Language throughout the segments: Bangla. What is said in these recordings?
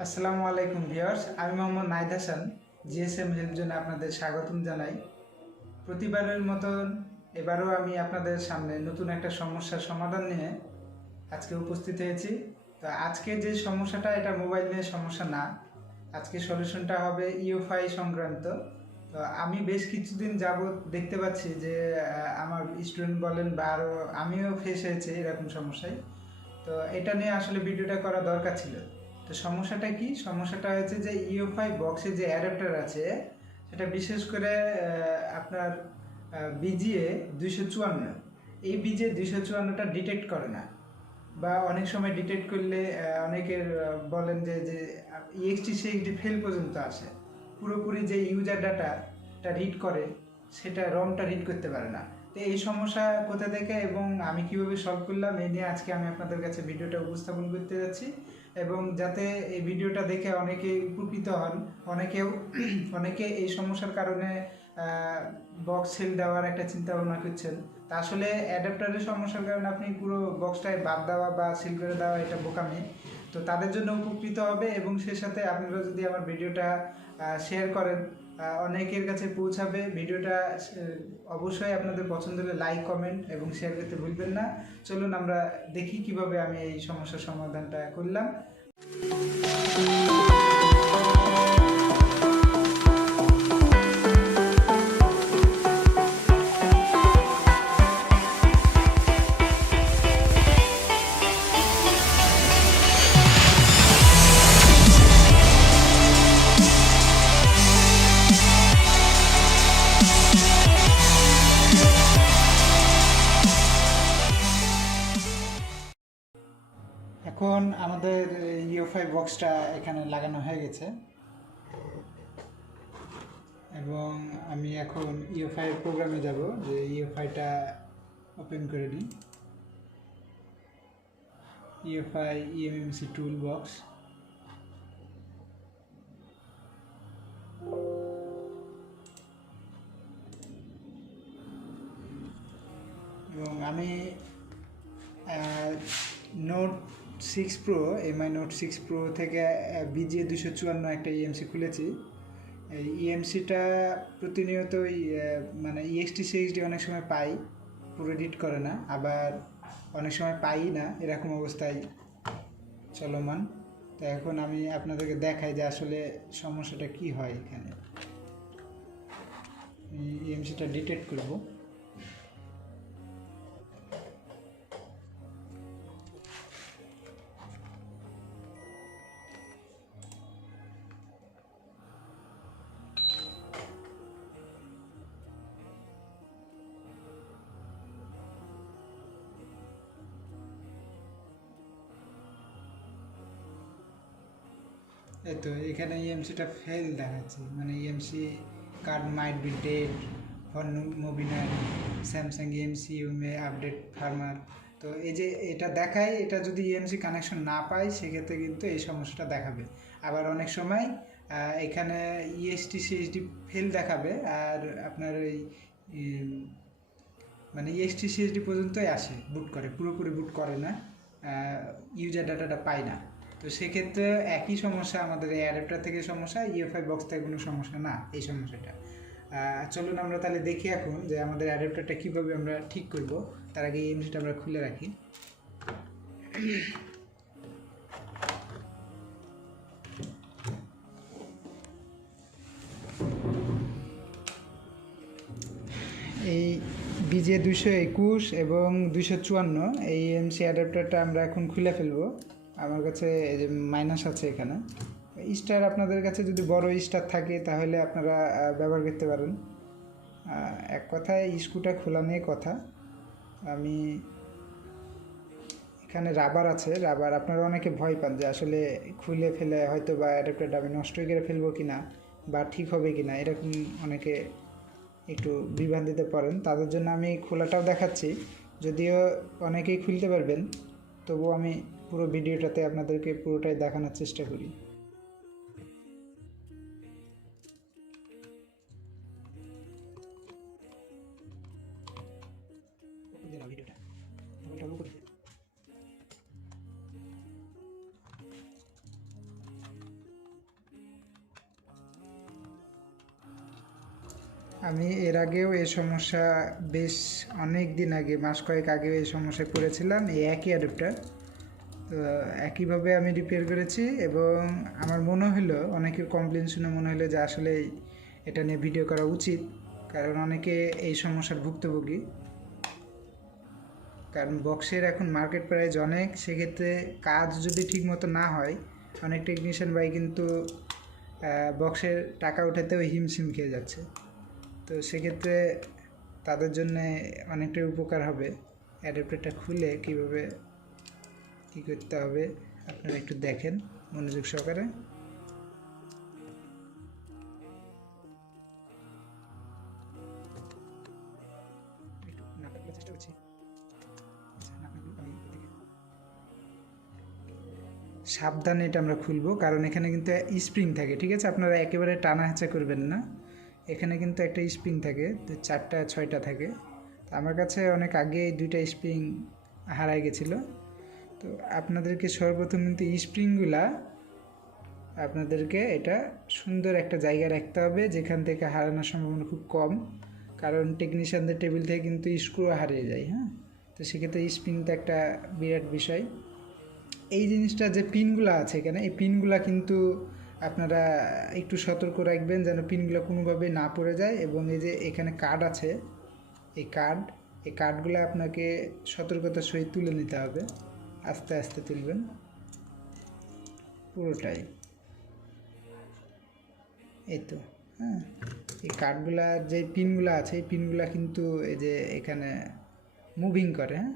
আসসালামু আলাইকুম ভিউয়ার্স, আমি মোহাম্মদ নাহিদ হাসান জিএসএম হেল্প জোনে আপনাদের স্বাগতম জানাই। প্রতিবারের মতন এবারও আমি আপনাদের সামনে নতুন একটা সমস্যার সমাধান নিয়ে আজকে উপস্থিত হয়েছি। তো আজকে যে সমস্যাটা, এটা মোবাইল নিয়ে সমস্যা না, আজকে সলিউশনটা হবে ইউএফআই সংক্রান্ত। তো আমি বেশ কিছুদিন যাবৎ দেখতে পাচ্ছি যে আমার স্টুডেন্ট বলেন বা আরও আমিও ফেস হয়েছে এরকম সমস্যায়। তো এটা নিয়ে আসলে ভিডিওটা করা দরকার ছিল। তো সমস্যাটা কি? সমস্যাটা হচ্ছে যে ইউএফআই বক্সে যে অ্যাডাপ্টার আছে সেটা বিশেষ করে আপনার বিজিএ 254, এই বিজিএ 254টা ডিটেক্ট করে না, বা অনেক সময় ডিটেক্ট করলে অনেকের বলেন যে যে ইএক্সটি সিএক্সডি ফেল পর্যন্ত আসে, পুরোপুরি যে ইউজার ডাটাটা রিড করে সেটা রমটা রিড করতে পারে না। তো এই সমস্যা কোথা থেকে এবং আমি কিভাবে সলভ করলাম, এই নিয়ে আজকে আমি আপনাদের কাছে ভিডিওটা উপস্থাপন করতে যাচ্ছি। এবং যাতে এই ভিডিওটা দেখে অনেকে উপকৃত হন, অনেকে এই সমস্যার কারণে বক্স সেল দেওয়ার একটা চিন্তা ভাবনা করছেন। তা আসলে অ্যাডাপ্টারের সমস্যার কারণে আপনি পুরো বক্সটায় বাদ দেওয়া বা সিল করে দেওয়া এটা বোকামি। তো তাদের জন্য উপকৃত হবে, এবং সে সাথে আপনারা যদি আমার ভিডিওটা শেয়ার করেন অনেকের কাছে পৌঁছাবে। ভিডিওটা অবশ্যই আপনাদের পছন্দ হলে লাইক, কমেন্ট এবং শেয়ার করতে ভুলবেন না। চলুন আমরা দেখি কিভাবে আমি এই সমস্যার সমাধানটা করলাম। এখন আমাদের ইউএফআই বক্সটা এখানে লাগানো হয়ে গেছে, এবং আমি এখন ইউএফআই প্রোগ্রামে যাব যে ইউএফআইটা ওপেন করে নিই। ইউএফআই ইএমএমসি টুল বক্স, এবং আমি note 6 pro, MI note 6 pro থেকে বিজিএ 254 একটা ইএমসি খুলেছি। এই ইএমসিটা প্রতিনিয়তই মানে ইএক্সটি সিএক্সডি অনেক সময় পাই, পুরো এডিট করে না, আবার অনেক সময় পাই না, এরকম অবস্থায় চলমান। তো এখন আমি আপনাদেরকে দেখাই যে আসলে সমস্যাটা কি হয়। এখানে ইএমসিটা ডিটেক্ট করব। এই তো এখানে ইএমসিটা ফেল দেখাচ্ছে, মানে EMC card might be dead for মুভিনার Samsung EMC may update firmware. তো এই যে এটা দেখায়, এটা যদি ইএমসি কানেকশন না পায় সেক্ষেত্রে কিন্তু এই সমস্যাটা দেখাবে। আবার অনেক সময় এখানে ইএসটি সিএসডি ফেল দেখাবে, আর আপনার ওই মানে ইএসটি সিএসডি পর্যন্তই আসে, বুট করে, পুরোপুরি বুট করে না, ইউজার ডাটাটা পায় না। তো সেক্ষেত্রে একই সমস্যা আমাদের এই অ্যাডাপ্টার থেকে সমস্যা, ইউএফআই বক্স থেকে কোনো সমস্যা না এই সমস্যাটা। চলুন আমরা তাহলে দেখি এখন যে আমাদের অ্যাডাপ্টারটা কীভাবে আমরা ঠিক করব। তার আগে ইএমসিটা আমরা খুলে রাখি। এই বিজে 221 এবং 254 এই এমসি অ্যাডাপ্টারটা আমরা এখন খুলে ফেলবো। আমার কাছে এই যে মাইনাস আছে, এখানে স্টার, আপনাদের কাছে যদি বড় স্টার থাকে তাহলে আপনারা ব্যবহার করতে পারেন। এক কথায় স্ক্রুটা খোলা নিয়ে কথা। আমি এখানে রাবার আছে, রাবার আপনারা অনেকে ভয় পান যে আসলে খুলে ফেলে হয়তো বা অ্যাডাপ্টারটা আমি নষ্ট করে ফেলবো কিনা বা ঠিক হবে কিনা, এরকম অনেকে একটু বিভ্রান্তিতে পড়েন। তাদের জন্য আমি খোলাটাও দেখাচ্ছি, যদিও অনেকেই খুলতে পারবেন, তবুও আমি পুরো ভিডিওটাতে আপনাদেরকে পুরোটাই দেখানোর চেষ্টা করি। ভিডিওটা আমি এর আগেও এই সমস্যা বেশ অনেক দিন আগে, মাস কয়েক আগেও এই সমস্যায় পড়েছিলাম, এই একই অ্যাডাপ্টার। তো একইভাবে আমি রিপেয়ার করেছি এবং আমার মনে হলো, অনেকের কমপ্লেন শুনে মনে হলো যে আসলে এটা নিয়ে ভিডিও করা উচিত, কারণ অনেকে এই সমস্যার ভুক্তভোগী। কারণ বক্সের এখন মার্কেট প্রাইস অনেক, সেক্ষেত্রে কাজ যদি ঠিকমতো না হয়, অনেক টেকনিশিয়ান ভাই কিন্তু বক্সের টাকা ওঠাতেও হিমশিম খেয়ে যাচ্ছে। তো সেক্ষেত্রে তাদের জন্য অনেকটাই উপকার হবে। অ্যাডাপ্টারটা খুলে কীভাবে কী করতে হবে আপনারা একটু দেখেন মনোযোগ সহকারে। চেষ্টা করছি। সাবধানে এটা আমরা খুলবো, কারণ এখানে কিন্তু স্প্রিং থাকে, ঠিক আছে? আপনারা একেবারে টানা হেঁচা করবেন না, এখানে কিন্তু একটা স্প্রিং থাকে, তো 4টা 6টা থাকে। তো আমার কাছে অনেক আগে 2টা স্প্রিং হারাই গেছিলো। তো আপনাদেরকে সর্বপ্রথম কিন্তু স্প্রিংগুলা আপনাদেরকে এটা সুন্দর একটা জায়গায় রাখতে হবে, যেখান থেকে হারানোর সম্ভাবনা খুব কম, কারণ টেকনিশিয়ানদের টেবিল থেকে কিন্তু স্ক্রু হারিয়ে যায়। হ্যাঁ, তো সেক্ষেত্রে স্প্রিংটা একটা বিরাট বিষয়। এই জিনিসটা যে পিনগুলো আছে এখানে, এই পিনগুলো কিন্তু আপনারা একটু সতর্ক রাখবেন যেন পিনগুলো কোনোভাবে না পড়ে যায়। এবং এই যে এখানে কার্ড আছে, এই কার্ডগুলো আপনাকে সতর্কতার সহিত তুলে নিতে হবে, আস্তে আস্তে তুলবেন পুরোটাই। এই তো, হ্যাঁ, এই কার্ডগুলা যে পিনগুলো আছে, এই পিনগুলো কিন্তু এই যে এখানে মুভিং করে, হ্যাঁ,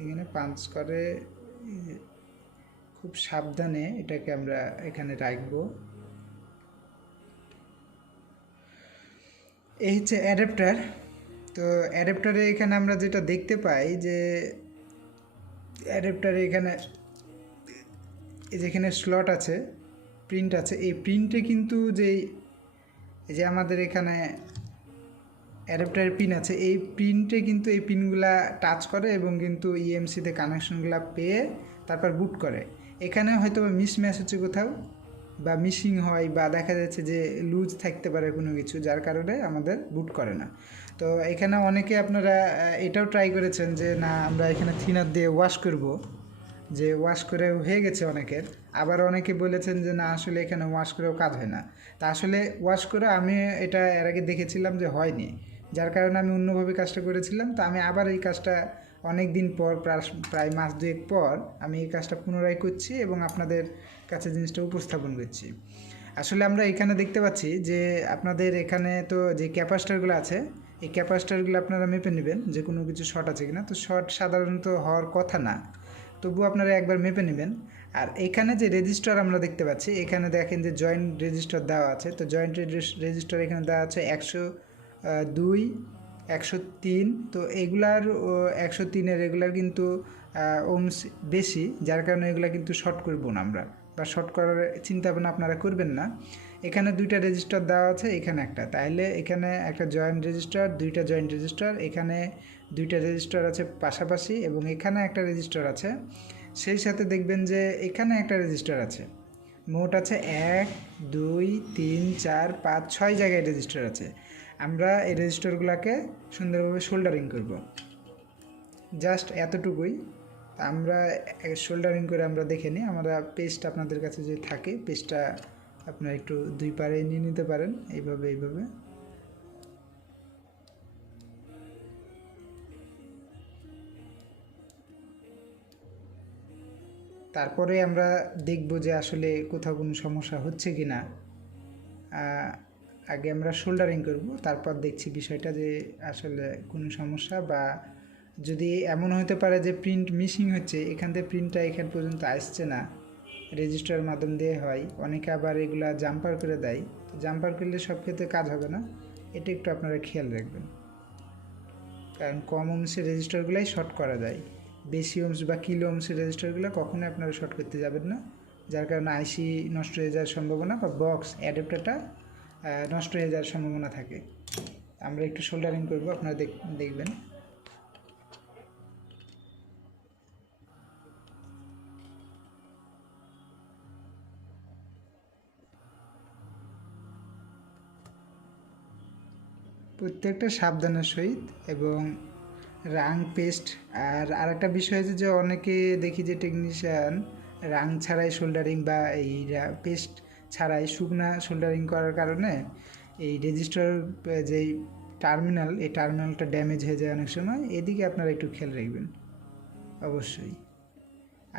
এখানে পাঞ্চ করে। খুব সাবধানে এটাকে আমরা এখানে রাখবো। এই হচ্ছে অ্যাডাপ্টার। তো অ্যাডাপ্টারে এখানে আমরা যেটা দেখতে পাই যে অ্যাডাপ্টারে এখানে যেখানে স্লট আছে, প্রিন্ট আছে, এই প্রিন্টে কিন্তু এই যে আমাদের এখানে অ্যাডাপ্টারের পিন আছে, এই প্রিন্টে কিন্তু এই পিনগুলা টাচ করে এবং কিন্তু ইএমসিতে কানেকশনগুলো পেয়ে তারপর বুট করে। এখানে হয়তো মিসম্যাচ হচ্ছে কোথাও, বা মিসিং হয়, বা দেখা যাচ্ছে যে লুজ থাকতে পারে কোনো কিছু, যার কারণে আমাদের বুট করে না। তো এখানে অনেকে আপনারা এটাও ট্রাই করেছেন যে না আমরা এখানে থিনার দিয়ে ওয়াশ করব, যে ওয়াশ করে হয়ে গেছে অনেকের। আবার অনেকে বলেছেন যে না আসলে এখানে ওয়াশ করেও কাজ হয় না। তা আসলে ওয়াশ করে আমি এটা এর আগে দেখেছিলাম যে হয়নি, যার কারণে আমি অন্যভাবে কাজটা করেছিলাম। তো আমি আবার এই কাজটা অনেক দিন পর, প্রায় মাস দুয়েক পর আমি এই কাজটা পুনরায় করছি এবং আপনাদের কাছে জিনিসটা উপস্থাপন করছি। আসলে আমরা এখানে দেখতে পাচ্ছি যে আপনাদের এখানে তো যে ক্যাপাসিটারগুলো আছে, এই ক্যাপাসিটারগুলো আপনারা মেপে নেবেন যে কোনো কিছু শর্ট আছে কিনা। তো শর্ট সাধারণত হওয়ার কথা না, তবুও আপনারা একবার মেপে নেবেন। আর এখানে যে রেজিস্টার আমরা দেখতে পাচ্ছি, এখানে দেখেন যে জয়েন্ট রেজিস্টার দেওয়া আছে। তো জয়েন্ট রেজিস্টার এখানে দেওয়া আছে 102, 103। তো এগুলার 103-এর এগুলার কিন্তু ওমস বেশি, যার কারণে এগুলা কিন্তু শর্ট করব না আমরা, বা শর্ট করার চিন্তা ভাবনা আপনারা করবেন না। এখানে 2টা রেজিস্টার দেওয়া আছে, এখানে একটা, তাহলে এখানে একটা জয়েন্ট রেজিস্টার, 2টা জয়েন্ট রেজিস্টার, এখানে 2টা রেজিস্টার আছে পাশাপাশি, এবং এখানে একটা রেজিস্টার আছে। সেই সাথে দেখবেন যে এখানে একটা রেজিস্টার আছে। মোট আছে 1 2 3 4 5 6 জায়গায় রেজিস্টার আছে। আমরা এই রেজিস্টারগুলোকে সুন্দরভাবে সোল্ডারিং করব, জাস্ট এতটুকুই। আমরা সোল্ডারিং করে আমরা দেখে নিই। আমরা পেস্ট আপনাদের কাছে যদি থাকে, পেস্টটা আপনারা একটু 2 পারে নিয়ে নিতে পারেন, এইভাবে। তারপরে আমরা দেখব যে আসলে কোথাও কোনো সমস্যা হচ্ছে কি না। আগে আমরা সোল্ডারিং করব, তারপর দেখছি বিষয়টা যে আসলে কোনো সমস্যা, বা যদি এমন হতে পারে যে প্রিন্ট মিসিং হচ্ছে, এখান থেকে প্রিন্টটা এখান পর্যন্ত আসছে না, রেজিস্টারের মাধ্যম দিয়ে হয়। অনেকে আবার এগুলা জাম্পার করে দেয়, জাম্পার করলে সব ক্ষেত্রে কাজ হবে না, এটা একটু আপনারা খেয়াল রাখবেন। কারণ কম ওমসের রেজিস্টারগুলাই শর্ট করা যায়, বেশি ওমস বা কিলো ওমসের রেজিস্টারগুলো কখনোই আপনারা শর্ট করতে যাবেন না, যার কারণে আইসি নষ্ট হয়ে যাওয়ার সম্ভাবনা, বা বক্স অ্যাডাপ্টারটা নষ্ট হয়ে যাওয়ার সম্ভাবনা থাকে। আমরা একটু সোল্ডারিং করব, আপনারা দেখবেন। প্রত্যেকটা সাবধানের সহিত এবং রাং পেস্ট। আর আরেকটা বিষয় যে অনেকে দেখি যে টেকনিশিয়ান রাং ছাড়াই সোল্ডারিং বা এই পেস্ট ছাড়াই শুকনা সোল্ডারিং করার কারণে এই রেজিস্টার যেই টার্মিনাল, এই টার্মিনালটা ড্যামেজ হয়ে যায় অনেক সময়। এদিকে আপনারা একটু খেয়াল রাখবেন অবশ্যই।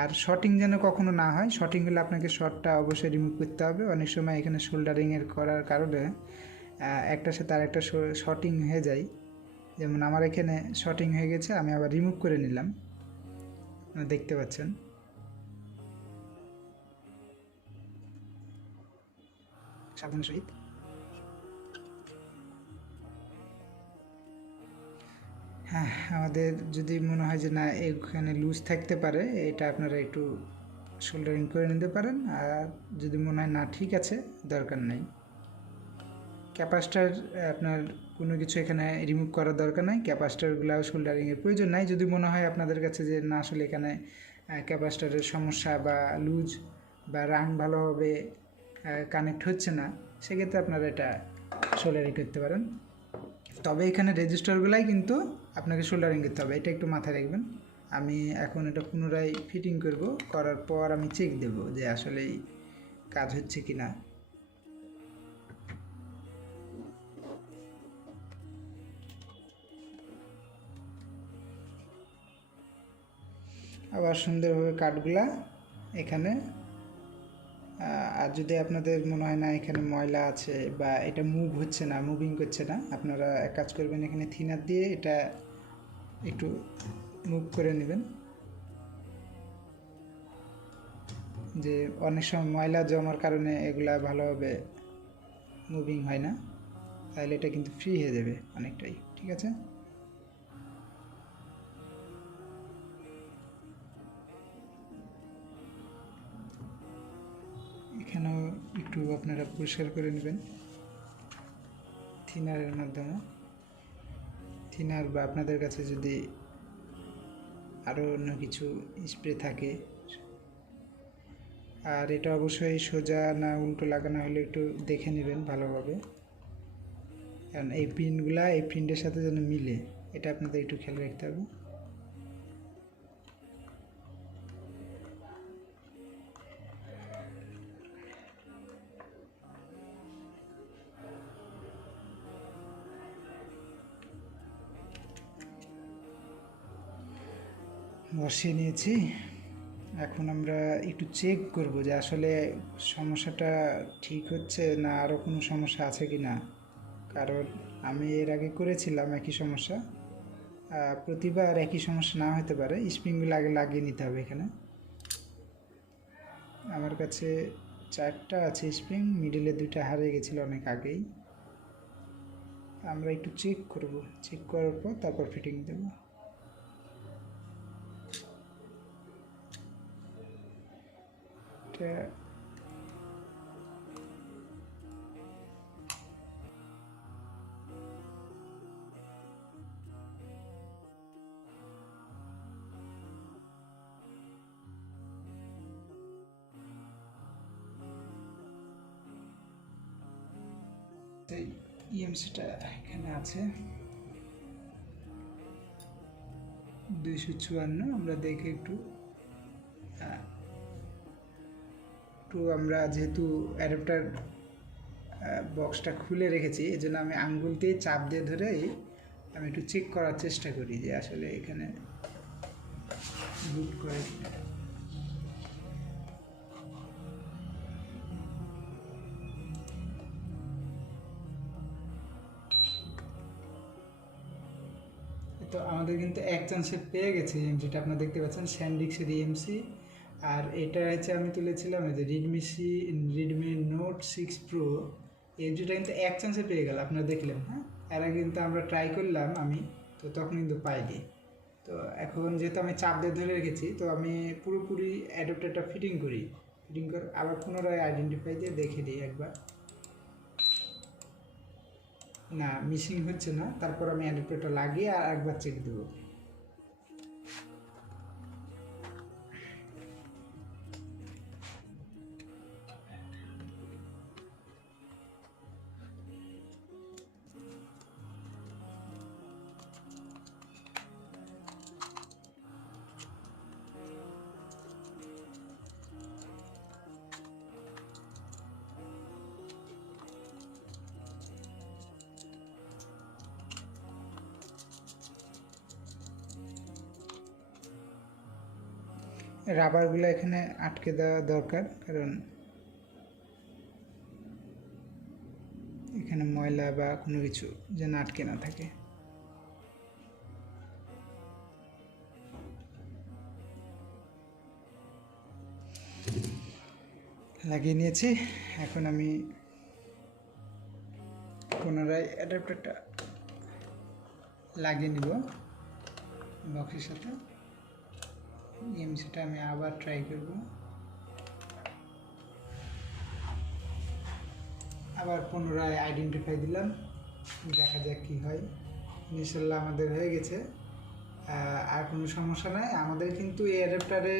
আর শর্টিং যেন কখনো না হয়। শর্টিং হলে আপনাকে শর্টটা অবশ্যই রিমুভ করতে হবে। অনেক সময় এখানে সোল্ডারিংয়ের করার কারণে একটার সাথে আরেকটা শর্টিং হয়ে যায়। যেমন আমার এখানে শর্টিং হয়ে গেছে, আমি আবার রিমুভ করে নিলাম, দেখতে পাচ্ছেন। সাবধানের সহিত। হ্যাঁ, আমাদের যদি মনে হয় যে না এখানে লুজ থাকতে পারে, এটা আপনারা একটু সোল্ডারিং করে নিতে পারেন। আর যদি মনে হয় না ঠিক আছে, দরকার নাই। ক্যাপাসিটার আপনার কোনো কিছু এখানে রিমুভ করার দরকার নাই। ক্যাপাসিটারগুলো সোল্ডারিংয়ের প্রয়োজন নাই। যদি মনে হয় আপনাদের কাছে যে না আসলে এখানে ক্যাপাসিটারের সমস্যা বা লুজ বা রাং ভালোভাবে কানেক্ট হচ্ছে না, সেক্ষেত্রে আপনারা এটা সোল্ডারিং করতে পারেন। তবে এখানে রেজিস্টারগুলাই কিন্তু আপনাকে সোল্ডারিং করতে হবে, এটা একটু মাথায় রাখবেন। আমি এখন এটা পুনরায় ফিটিং করব, করার পর আমি চেক দেব যে আসলেই কাজ হচ্ছে কি না। আবার সুন্দরভাবে কাঠগুলা এখানে। আর যদি আপনাদের মনে হয় না এখানে ময়লা আছে বা এটা মুভ হচ্ছে না, মুভিং করছে না, আপনারা এক কাজ করবেন, এখানে থিনার দিয়ে এটা একটু মুভ করে নেবেন। যে অনেক সময় ময়লা জমার কারণে এগুলা ভালোভাবে মুভিং হয় না, তাহলে এটা কিন্তু ফ্রি হয়ে যাবে অনেকটাই। ঠিক আছে, এখানেও একটু আপনারা পরিষ্কার করে নেবেন থিনারের মাধ্যমে। থিনার বা আপনাদের কাছে যদি আরও অন্য কিছু স্প্রে থাকে। আর এটা অবশ্যই সোজা না উল্টো লাগানো হলে একটু দেখে নেবেন ভালোভাবে, কারণ এই প্রিন্টগুলা এই প্রিন্টের সাথে যেন মিলে, এটা আপনাদের একটু খেয়াল রাখতে হবে। বসিয়ে নিয়েছি, এখন আমরা একটু চেক করব যে আসলে সমস্যাটা ঠিক হচ্ছে না আরও কোনো সমস্যা আছে কি না। কারণ আমি এর আগে করেছিলাম একই সমস্যা, প্রতিবার একই সমস্যা না হতে পারে। স্প্রিংগুলো আগে লাগিয়ে নিতে হবে। এখানে আমার কাছে 4টা আছে স্প্রিং, মিডিলে 2টা হারিয়ে গেছিলো অনেক আগেই। আমরা একটু চেক করব, চেক করার পর তারপর ফিটিং দেব। এটা ইএমসিটা এখানে আছে 254। আমরা দেখে একটু আমরা যেহেতু অ্যাডাপ্টার বক্সটা খুলে রেখেছি, এই জন্য আমি আঙ্গুল দিয়ে চাপ দিয়ে ধরে আমি একটু চেক করার চেষ্টা করি যে আসলে এখানে বুট করে। তো আমাদের কিন্তু এক চান্সে পেয়ে গেছে যেটা আপনারা দেখতে পাচ্ছেন, স্যান্ডিক্সের ইএমসি। আর এটা হচ্ছে আমি তুলেছিলাম এই যে রেডমি নোট 6 প্রো, এই যেটা কিন্তু এক চান্সে পেয়ে গেল, আপনারা দেখলেন। হ্যাঁ, এর আগে কিন্তু আমরা ট্রাই করলাম আমি, তো তখন কিন্তু পাইনি। তো এখন যেহেতু আমি চাপ দিয়ে ধরে রেখেছি, তো আমি পুরোপুরি অ্যাডাপ্টারটা ফিটিং করি, ফিটিং করে আবার পুনরায় আইডেন্টিফাই দিয়ে দেখে দিই একবার। না, মিসিং হচ্ছে না। তারপর আমি অ্যাডাপ্টারটা লাগিয়ে আর একবার চেক দেবো। রাবারগুলো এখানে আটকে দেওয়া দরকার, কারণ এখানে ময়লা বা কোনো কিছু যেন আটকে না থাকে। লাগিয়ে নিয়েছি। এখন আমি পুনরায় অ্যাডাপ্টারটা লাগিয়ে নিব বক্সের সাথে। ইএমসিটা আমি আবার ট্রাই করব, আবার পুনরায় আইডেন্টিফাই দিলাম, দেখা যাক কী হয়। ইনশাল্লাহ আমাদের হয়ে গেছে, আর কোনো সমস্যা নাই। আমাদের কিন্তু এই অ্যাডাপ্টারে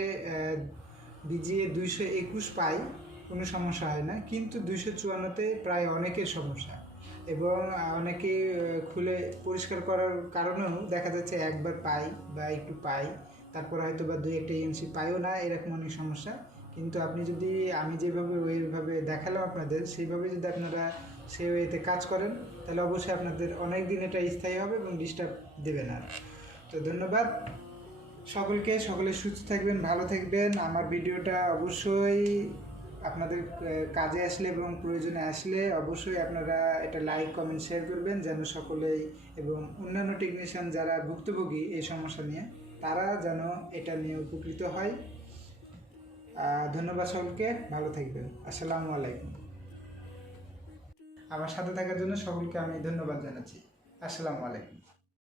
BGA 221 পাই, কোনো সমস্যা হয় না, কিন্তু 254-তে প্রায় অনেকের সমস্যা, এবং অনেকে খুলে পরিষ্কার করার কারণেও দেখা যাচ্ছে একবার পাই বা একটু পাই, তারপর হয়তো বা 2-একটা ইএমসি পাইও না, এরকম অনেক সমস্যা। কিন্তু আপনি যদি আমি যেভাবে ওইভাবে দেখালাম আপনাদের, সেইভাবে যদি আপনারা সেই ওয়েতে কাজ করেন, তাহলে অবশ্যই আপনাদের অনেক দিন এটা স্থায়ী হবে এবং ডিস্টার্ব দেবে না। তো ধন্যবাদ সকলকে, সকলে সুস্থ থাকবেন, ভালো থাকবেন। আমার ভিডিওটা অবশ্যই আপনাদের কাজে আসলে এবং প্রয়োজনে আসলে অবশ্যই আপনারা এটা লাইক, কমেন্ট, শেয়ার করবেন, যেন সকলেই এবং অন্যান্য টেকনিশিয়ান যারা ভুক্তভোগী এই সমস্যা নিয়ে, তারা যেন এটা নিয়ে উপকৃত হয়। ধন্যবাদ সকলকে, ভালো থাকবেন। আসসালামু আলাইকুম। আমার সাথে থাকার জন্য সকলকে আমি ধন্যবাদ জানাচ্ছি। আসসালামু আলাইকুম।